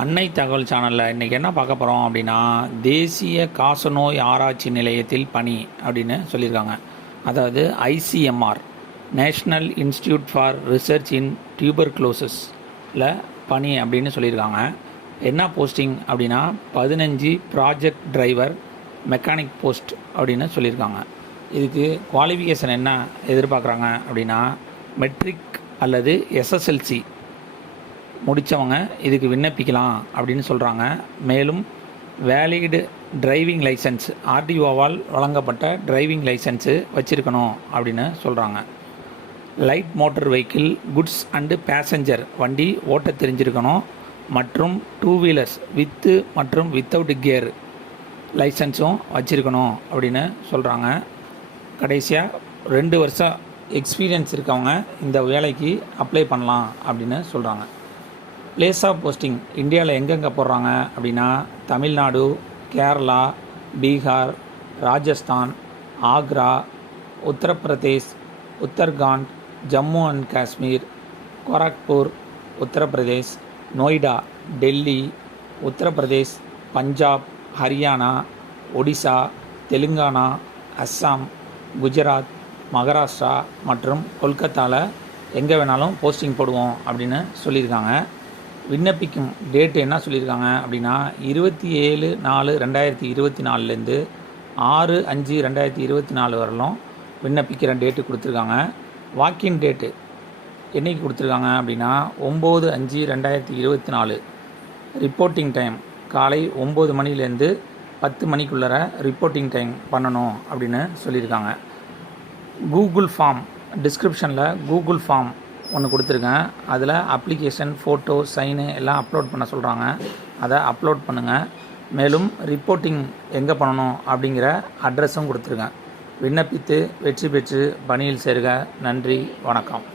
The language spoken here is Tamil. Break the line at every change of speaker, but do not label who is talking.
அன்னை தகவல் சேனலில் இன்றைக்கி என்ன பார்க்க போகிறோம் அப்படின்னா தேசிய காசநோய் ஆராய்ச்சி நிலையத்தில் பணி அப்படின்னு சொல்லியிருக்காங்க. அதாவது ICMR national institute for research in டியூபர்க்ளோசஸில் பணி அப்படின்னு சொல்லியிருக்காங்க. என்ன போஸ்டிங் அப்படின்னா பதினஞ்சு ப்ராஜெக்ட் டிரைவர் மெக்கானிக் போஸ்ட் அப்படின்னு சொல்லியிருக்காங்க. இதுக்கு குவாலிஃபிகேஷன் என்ன எதிர்பார்க்குறாங்க அப்படின்னா மெட்ரிக் அல்லது எஸ்எஸ்எல்சி முடித்தவங்க இதுக்கு விண்ணப்பிக்கலாம் அப்படின்னு சொல்கிறாங்க மேலும் வேலிடு டிரைவிங் லைசன்ஸ் ஆர்டிஓவால் வழங்கப்பட்ட டிரைவிங் லைசன்ஸு வச்சுருக்கணும் அப்படின்னு சொல்கிறாங்க light motor vehicle goods and passenger வண்டி ஓட்ட தெரிஞ்சிருக்கணும். மற்றும் டூ வீலர்ஸ் வித்து மற்றும் வித்தவுட் கியர் லைசன்ஸும் வச்சுருக்கணும் அப்படின்னு சொல்கிறாங்க கடைசியாக ரெண்டு வருஷம் எக்ஸ்பீரியன்ஸ் இருக்கவங்க இந்த வேலைக்கு அப்ளை பண்ணலாம் அப்படின்னு சொல்கிறாங்க பிளேஸ் ஆஃப் போஸ்டிங் இந்தியாவில் எங்கெங்கே போடுறாங்க அப்படின்னா தமிழ்நாடு கேரளா பீகார் ராஜஸ்தான் ஆக்ரா உத்தரப்பிரதேஷ் உத்தர்காண்ட் ஜம்மு அண்ட் காஷ்மீர் கோராக்பூர் உத்தரப்பிரதேஷ் நொய்டா டெல்லி உத்தரப்பிரதேஷ் பஞ்சாப் ஹரியானா ஒடிசா தெலுங்கானா அஸ்ஸாம் குஜராத் மகாராஷ்டிரா மற்றும் கொல்கத்தாவில் எங்கே வேணாலும் போஸ்டிங் போடுவோம் அப்படின்னு சொல்லியிருக்காங்க. விண்ணப்பிக்கும் டேட்டு என்ன சொல்லியிருக்காங்க அப்படின்னா இருபத்தி ஏழு நாலு ரெண்டாயிரத்தி இருபத்தி நாலுலேருந்து ஆறு அஞ்சு ரெண்டாயிரத்தி இருபத்தி நாலு வரலும் விண்ணப்பிக்கிற டேட்டு கொடுத்துருக்காங்க. வாக்கின் டேட்டு என்னைக்கு கொடுத்துருக்காங்க அப்படின்னா ஒம்பது அஞ்சு ரெண்டாயிரத்தி இருபத்தி நாலு ரிப்போர்ட்டிங் டைம் காலை ஒம்பது மணிலேருந்து பத்து மணிக்குள்ளே ரிப்போர்ட்டிங் டைம் பண்ணணும் அப்படின்னு சொல்லியிருக்காங்க. கூகுள் ஃபார்ம் டிஸ்கிரிப்ஷனில் கூகுள் ஃபார்ம் ஒன்று கொடுத்துருக்கேன். அதில் அப்ளிகேஷன் ஃபோட்டோ சைனு எல்லாம் அப்லோட் பண்ண சொல்கிறாங்க அதை அப்லோட் பண்ணுங்கள் மேலும் ரிப்போர்ட்டிங் எங்கே பண்ணணும் அப்படிங்கிற அட்ரஸும் கொடுத்துருக்கேன். விண்ணப்பித்து வெற்றி பெற்று பணியில் சேருக. நன்றி. வணக்கம்.